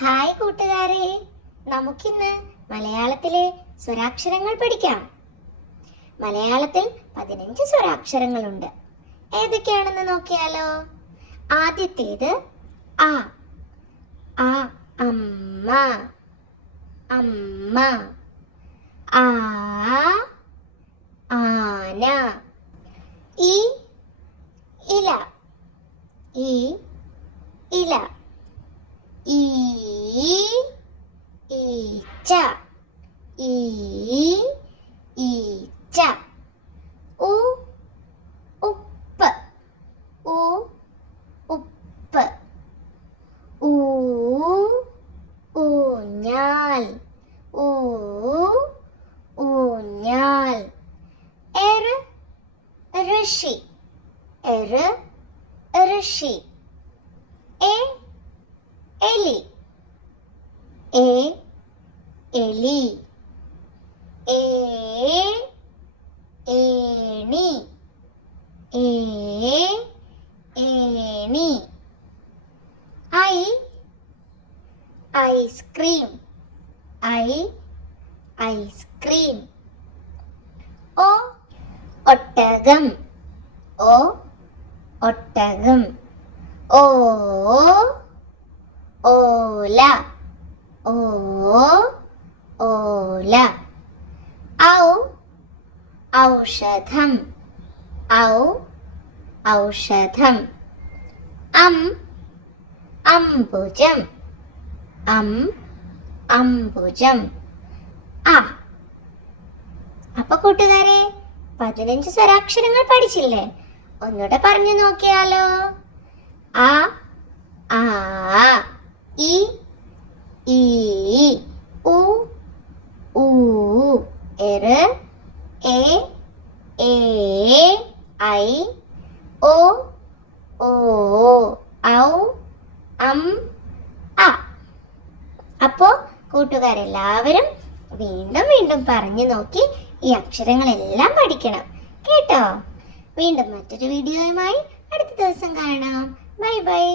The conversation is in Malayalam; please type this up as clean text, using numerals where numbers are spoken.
ഹായ് കൂട്ടുകാരെ, നമുക്കിന്ന് മലയാളത്തിലെ സ്വരാക്ഷരങ്ങൾ പഠിക്കാം. മലയാളത്തിൽ 15 സ്വരാക്ഷരങ്ങളുണ്ട്. ഏതൊക്കെയാണെന്ന് നോക്കിയാലോ. ആദ്യത്തേത് ആ. ആ അമ്മ, അമ്മ. ആ ആന. ഈ ഇല, ഈ ഇല. ഈ ഈച്ച, ഈ ഈച്ച. ഉ ഉപ്പ്, ഉ ഉപ്പ്. ഊ ഊഞ്ഞാൽ, ഊ ഊഞ്ഞാൽ. എറ് ഋഷി, എറ് ഋഷി. എ എലി, എ എലി. ഏ ഏണി, ഏ ഏണി. I ice cream, I ice cream. O ഒട്ടകം, ഓ ഒട്ടകം. ഓ ഓല, ഓ ഓല. ഔ ഔഷധം, ഔ ഔഷധം. അംബുജം, അംബുജം. അപ്പൊ കൂട്ടുകാരെ, 15 സ്വരാക്ഷരങ്ങൾ പഠിച്ചില്ലേ? ഒന്നുകൂടെ പറഞ്ഞു നോക്കിയാലോ. ആ ഇ ഈ ഉ ഊ എറ് എ ഐ ഓ ഔ അ. അപ്പോ കൂട്ടുകാരെല്ലാവരും വീണ്ടും വീണ്ടും പറഞ്ഞു നോക്കി ഈ അക്ഷരങ്ങളെല്ലാം പഠിക്കണം കേട്ടോ. വീണ്ടും മറ്റൊരു വീഡിയോയുമായി അടുത്ത ദിവസം കാണാം. Bye bye.